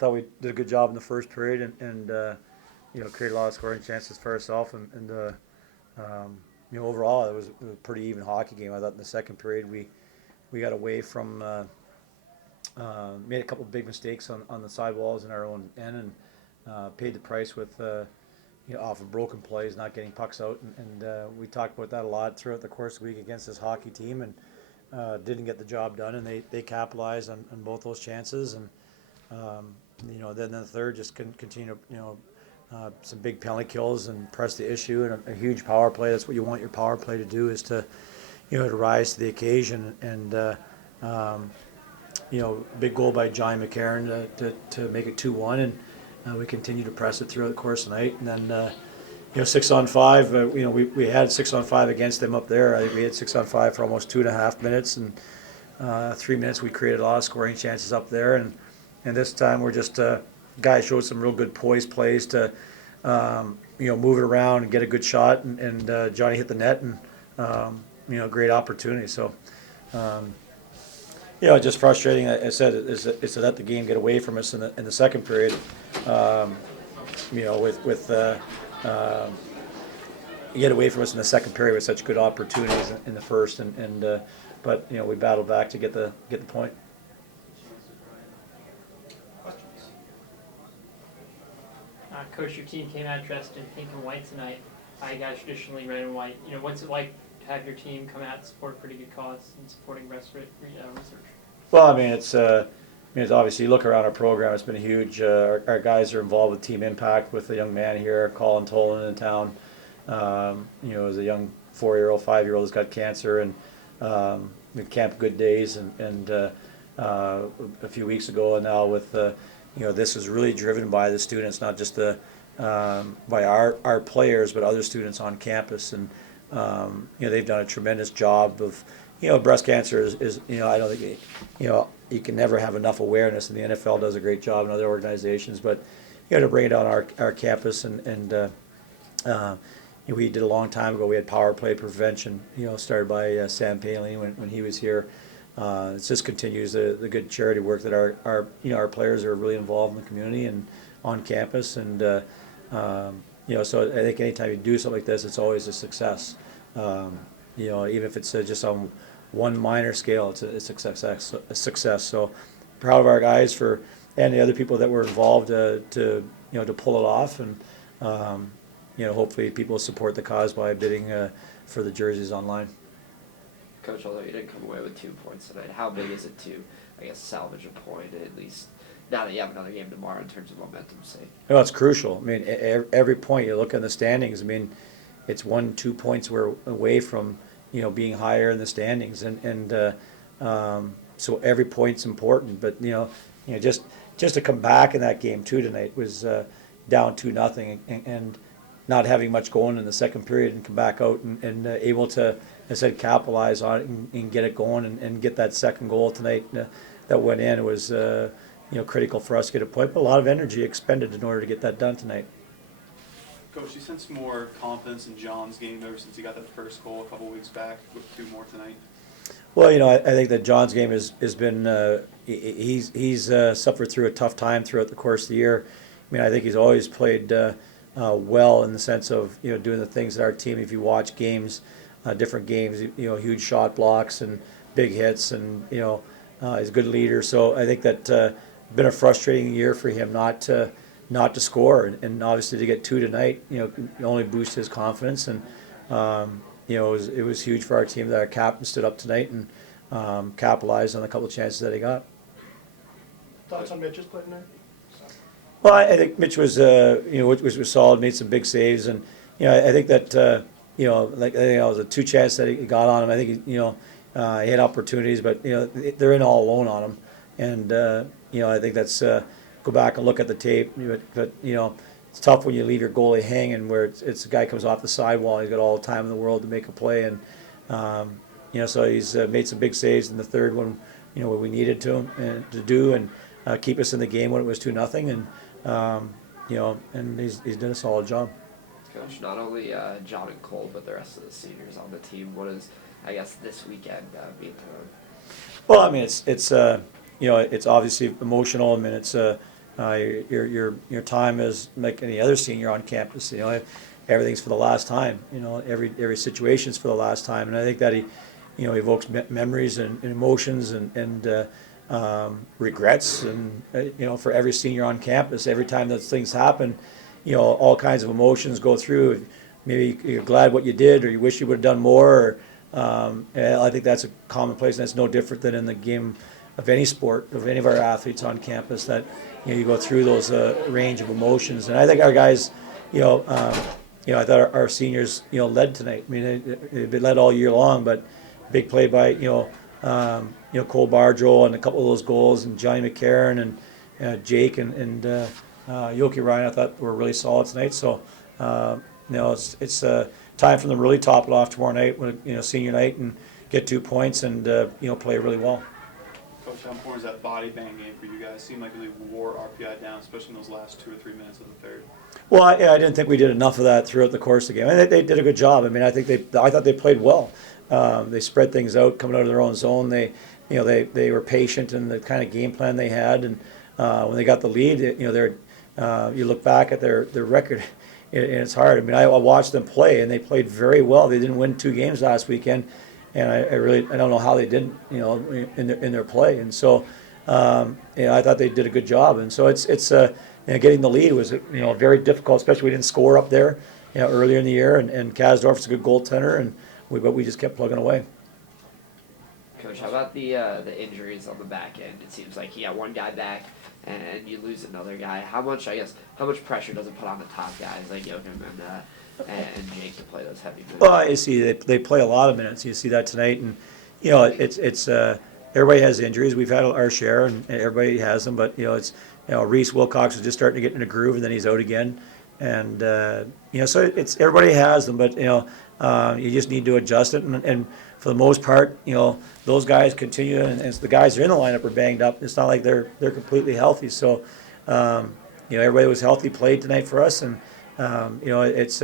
thought we did a good job in the first period and created a lot of scoring chances for ourselves and overall it was a pretty even hockey game. I thought in the second period we got away from made a couple of big mistakes on the sidewalls in our own end and paid the price with off of broken plays, not getting pucks out, and we talked about that a lot throughout the course of the week against this hockey team, and didn't get the job done, and they capitalized on both those chances, and then the third just continue some big penalty kills and press the issue and a huge power play. That's what you want your power play to do, is to to rise to the occasion, and big goal by John McCarron to make it 2-1, and we continue to press it throughout the course of the night. And then 6-on-5, we had 6-on-5 against them up there. I think we had 6-on-5 for almost 2.5 minutes, and 3 minutes we created a lot of scoring chances up there. And this time we're just guys showed some real good poise plays to move it around and get a good shot, and Johnny hit the net, and great opportunity. So just frustrating. I said is to let the game get away from us in the second period. Get away from us in the second period with such good opportunities in the first, but we battled back to get the point. Coach, your team came out dressed in pink and white tonight. You guys traditionally red and white. What's it like to have your team come out and support a pretty good cause and supporting research? Well, it's obviously, you look around our program, it's been huge. Our guys are involved with Team Impact with a young man here, Colin Tolan, in town. As a young 4-year-old, 5-year-old who's got cancer, and we Camp Good Days, and a few weeks ago, and now with this is really driven by the students, not just by our players, but other students on campus, and they've done a tremendous job of. Breast cancer is I don't think you can never have enough awareness, and the NFL does a great job, and other organizations, but to bring it on our campus, and we did a long time ago. We had power play prevention, started by Sam Paley when he was here. It just continues the good charity work that our players are really involved in the community and on campus, and so I think anytime you do something like this, it's always a success. Even if it's just on one minor scale, it's a success. So proud of our guys and the other people that were involved to pull it off, and hopefully people support the cause by bidding for the jerseys online. Coach, although you didn't come away with 2 points tonight, how big is it to, salvage a point, at least now that you have another game tomorrow, in terms of momentum's sake? Well, it's crucial. Every point you look in the standings, it's 1-2 points we're away from being higher in the standings, and so every point's important. But just to come back in that game too tonight was down 2-0 and not having much going in the second period, and come back out and able to, as I said, capitalize on it and get it going, and get that second goal tonight that went in. It was critical for us to get a point, but a lot of energy expended in order to get that done tonight. Coach, you sense more confidence in John's game ever since he got that first goal a couple weeks back with 2 more tonight? Well, I think that John's game has been he's suffered through a tough time throughout the course of the year. I think he's always played well in the sense of doing the things that our team. If you watch games, different games, huge shot blocks and big hits, and he's a good leader. So I think that been a frustrating year for him not to score, and obviously to get 2 tonight, only boost his confidence, and it was huge for our team that our captain stood up tonight and capitalized on a couple of chances that he got. Thoughts on Mitch's play tonight? Well, I think Mitch was was solid, made some big saves, and I think that I think it was a 2 chance that he got on him. I think he had opportunities, but they're in all alone on him, and I think that's. Go back and look at the tape, but it's tough when you leave your goalie hanging, where it's a guy comes off the sidewall and he's got all the time in the world to make a play, and so he's made some big saves in the third one, when we needed to do, and keep us in the game when it was 2-0, and he's done a solid job. Coach, not only John and Cole, but the rest of the seniors on the team, what is, this weekend mean to them? Well, it's obviously emotional. It's your time is like any other senior on campus. Everything's for the last time. Every situation's for the last time, and I think that he evokes memories and emotions and regrets, and for every senior on campus, every time those things happen, all kinds of emotions go through. Maybe you're glad what you did, or you wish you would have done more. I think that's a commonplace, and it's no different than in the game of any sport, of any of our athletes on campus, that you go through those range of emotions. And I think our guys, I thought our seniors, led tonight. I mean, they've been led all year long, but big play by Cole Bardreau and a couple of those goals, and Johnny McCarron and Jake and Yoki Ryan, I thought were really solid tonight. So it's time for them to really top it off tomorrow night, when senior night, and get 2 points and play really well. Coach, how important is that body bang game for you guys? Seemed like really wore RPI down, especially in those last 2 or 3 minutes of the third. Well, I didn't think we did enough of that throughout the course of the game. I think they did a good job. I mean, I thought they played well. They spread things out, coming out of their own zone. They were patient in the kind of game plan they had, and when they got the lead, you look back at their record, and it's hard. I mean, I watched them play, and they played very well. They didn't win 2 games last weekend, and I don't know how they didn't, in their play. And so, I thought they did a good job. And so it's getting the lead was very difficult, especially we didn't score up there, earlier in the year. And Kasdorf's a good goaltender, but we just kept plugging away. Coach, how about the injuries on the back end? It seems like you got one guy back, and you lose another guy. How much pressure does it put on the top guys like Joachim and Jake to play those heavy minutes? Well, you see, they play a lot of minutes. You see that tonight, and it's everybody has injuries. We've had our share, and everybody has them. But Reese Wilcox is just starting to get in a groove, and then he's out again. And so everybody has them, but you just need to adjust it. And for the most part, those guys continue, and the guys that are in the lineup are banged up. It's not like they're completely healthy. So everybody was healthy, played tonight for us, and it's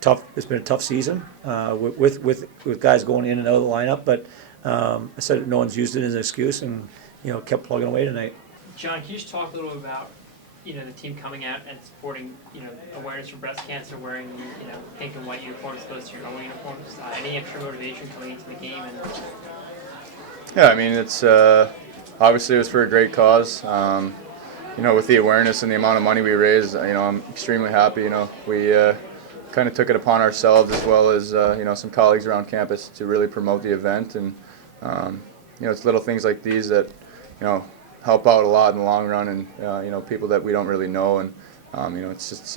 tough. It's been a tough season with guys going in and out of the lineup. But I said no one's used it as an excuse, and kept plugging away tonight. John, can you just talk a little about the team coming out and supporting awareness for breast cancer, wearing pink and white uniforms opposed to your own uniforms? Any extra motivation coming into the game? Yeah, I mean, it's obviously it was for a great cause. With the awareness and the amount of money we raised, I'm extremely happy. We kind of took it upon ourselves, as well as some colleagues around campus, to really promote the event. And it's little things like these that help out a lot in the long run, and people that we don't really know, and it's just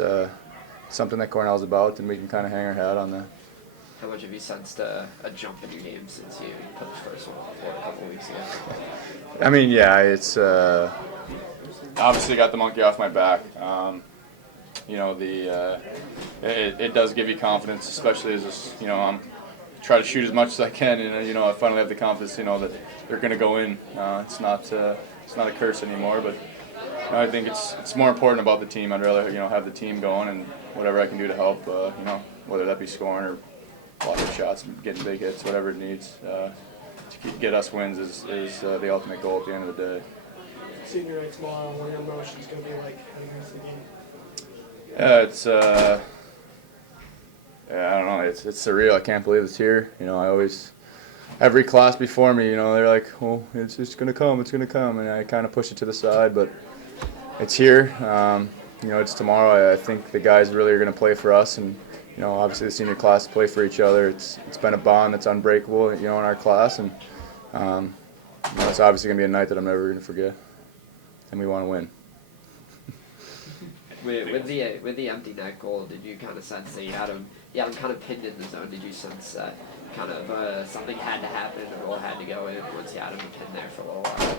something that Cornell's about, and we can kind of hang our hat on that. How much have you sensed a jump in your game since you put the first one a couple weeks ago? I mean, yeah, it's obviously got the monkey off my back. It does give you confidence, especially as I'm try to shoot as much as I can, and I finally have the confidence, that they're going to go in. It's not a curse anymore, but I think it's more important about the team. I'd rather have the team going, and whatever I can do to help, whether that be scoring or blocking shots, getting big hits, whatever it needs to get us wins is the ultimate goal at the end of the day. Senior night tomorrow, what are your emotions going to be like heading into the game? Yeah, it's I don't know. It's surreal. I can't believe it's here. Every class before me, they're like, "Oh, it's gonna come, it's gonna come," and I kind of push it to the side, but it's here. It's tomorrow. I think the guys really are gonna play for us, and obviously the senior class play for each other. It's been a bond that's unbreakable, in our class, and it's obviously gonna be a night that I'm never gonna forget, and we want to win. With the empty net goal, did you kind of sense that you had him kind of pinned in the zone? Did you sense that kind of something had to happen, a goal had to go in once you had him pinned there for a little while?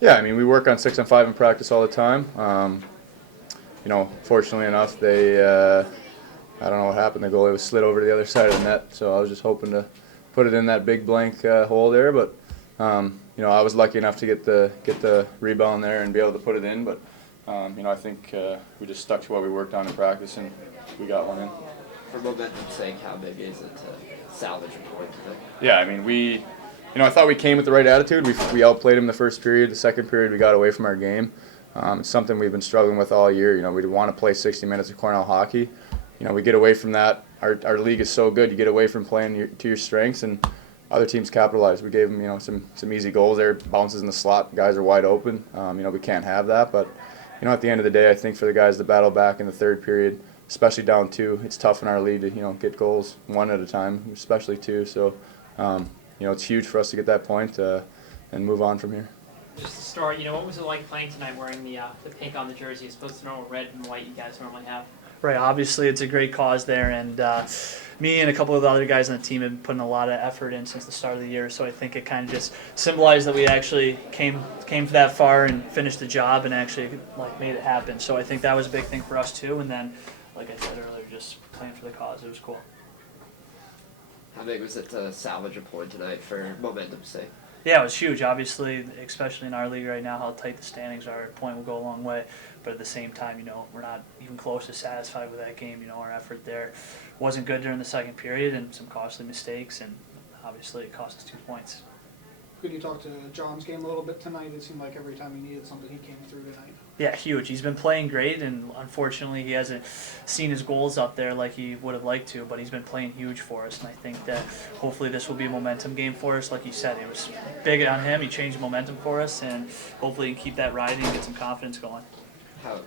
Yeah, I mean, we work on 6 on 5 in practice all the time. Fortunately enough, they I don't know what happened. The goalie was slid over to the other side of the net, so I was just hoping to put it in that big blank hole there. But I was lucky enough to get the rebound there and be able to put it in. But I think we just stuck to what we worked on in practice, and we got one in. For momentum's sake, how big is it to salvage a point today? Yeah, I mean, I thought we came with the right attitude. We outplayed them the first period. The second period, we got away from our game. It's something we've been struggling with all year. You know, we want to play 60 minutes of Cornell hockey. You know, we get away from that. Our league is so good. You get away from playing to your strengths, and other teams capitalize. We gave them, you know, some easy goals there, bounces in the slot. Guys are wide open. You know, we can't have that. But, you know, at the end of the day, I think for the guys to battle back in the third period, especially down 2, it's tough in our league to, you know, get goals 1 at a time, especially 2. So, you know, it's huge for us to get that point and move on from here. Just to start, you know, what was it like playing tonight wearing the pink on the jersey as opposed to normal red and white you guys normally have? Right, obviously it's a great cause there, and me and a couple of the other guys on the team have been putting a lot of effort in since the start of the year, so I think it kind of just symbolized that we actually came that far and finished the job and actually like made it happen. So I think that was a big thing for us too, and then, like I said earlier, just playing for the cause, it was cool. How big was it to salvage a point tonight for momentum's sake? Yeah, it was huge. Obviously, especially in our league right now, how tight the standings are, a point will go a long way. But at the same time, you know, we're not even close to satisfied with that game. You know, our effort there wasn't good during the second period, and some costly mistakes, and obviously it cost us 2 points. Could you talk to John's game a little bit tonight? It seemed like every time he needed something, he came through tonight. Yeah, huge. He's been playing great, and unfortunately he hasn't seen his goals up there like he would have liked to, but he's been playing huge for us, and I think that hopefully this will be a momentum game for us. Like you said, it was big on him. He changed momentum for us, and hopefully he can keep that riding and get some confidence going. How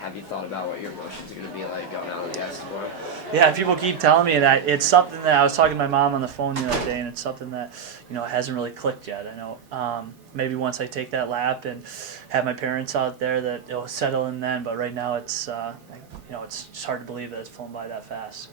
have you thought about what your emotions are going to be like going out on the ice tomorrow? Yeah, people keep telling me that. It's something that I was talking to my mom on the phone the other day, and it's something that, you know, hasn't really clicked yet. I know maybe once I take that lap and have my parents out there that it'll settle in then, but right now it's, you know, it's just hard to believe that it's flown by that fast.